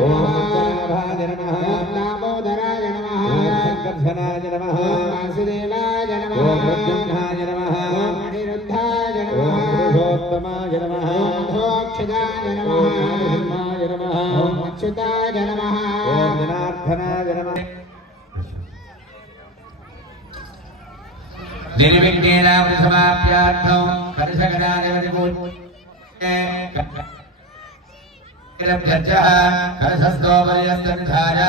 जनाभाय नमः ओम दामोदराय नमः ओम शंकरधनाय नमः ओम वासुदेवाय नमः ओम प्रद्युम्नाय नमः ओम अनिरुद्धाय नमः ओम पुरुषोत्तमाय नमः ओम मधोक्षदाय नमः ओम नरसिंहाय नमः ओम अच्युताय नमः ओम जनार्दनाय नमः निर्विघ्नेन समाप्यार्थं कर्षगणानिवतिपूज्ये कलभ्यः कलशस्थो वयस्तन्धाय